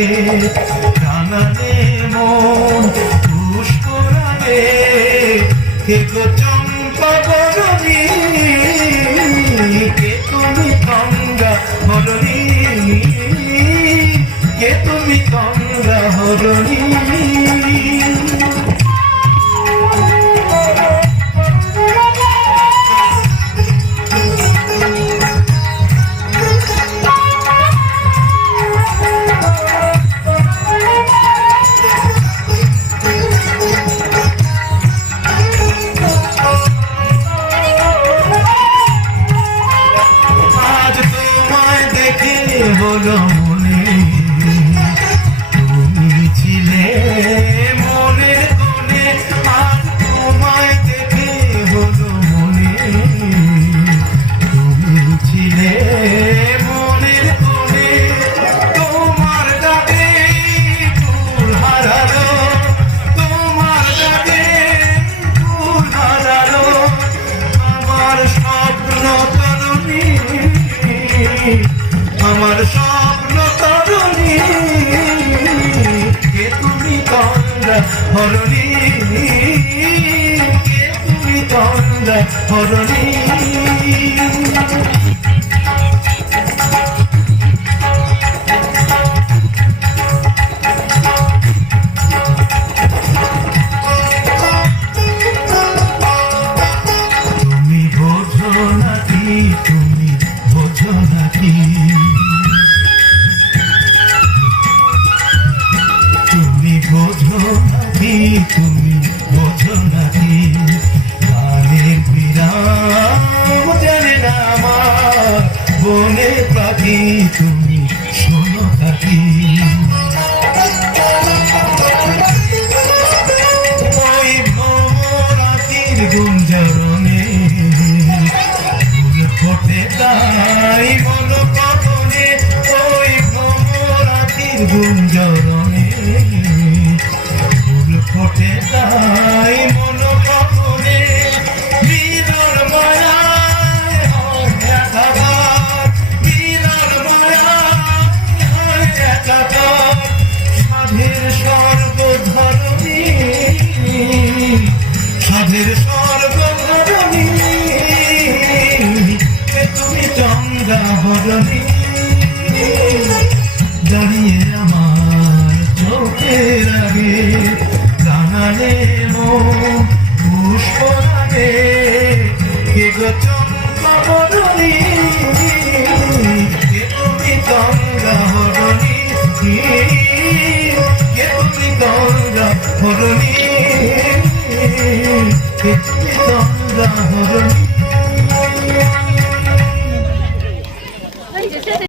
রাগে রাঙানে মন পুষ্পরাগে কে গো চম্পা বরণী কে তুমি গঙ্গা হরণী কে তুমি গঙ্গা হরণী বলো মনে তুমি ছিলে মনের কোণে আজ তোমায় দেখে বলো মনে তুমি ছিলে মনের কোণে তোমার ডাকে ফুল হারালো তোমার ডাকে ফুল হারালো আমার স্বপ্ন তরুণী আমার স্বপ্ন তরুণী কে তুমি গঙ্গা হরণী কে তুমি গঙ্গা হরণী তুমি বোঝো নাকি তুমি বোঝো নাকি তুমি বোঝো নাকি তুমি বোঝো নাকি গানের বিরাম জানে না আমার বনে পাখি তুমি শোনো পাখি ওই ভ্রমরাতির গুঞ্জরণে ফুল ফোটে তাই মনো কখনে ওই ভ্রমরাতির গুঞ্জরণে ফুল ফোটে তাই মনো কখনে বিরল মায়ায় একাকার বিরল মায়ায় একাকার সাধের সর্বধরণী সাধের সর্বধরণী তুমি গঙ্গা হরণী দাঁড়িয়ে আমার চোখের আগে রাঙানে মন পুষ্পরাগে কে গো চম্পা বরণী কে তুমি গঙ্গা হরণী।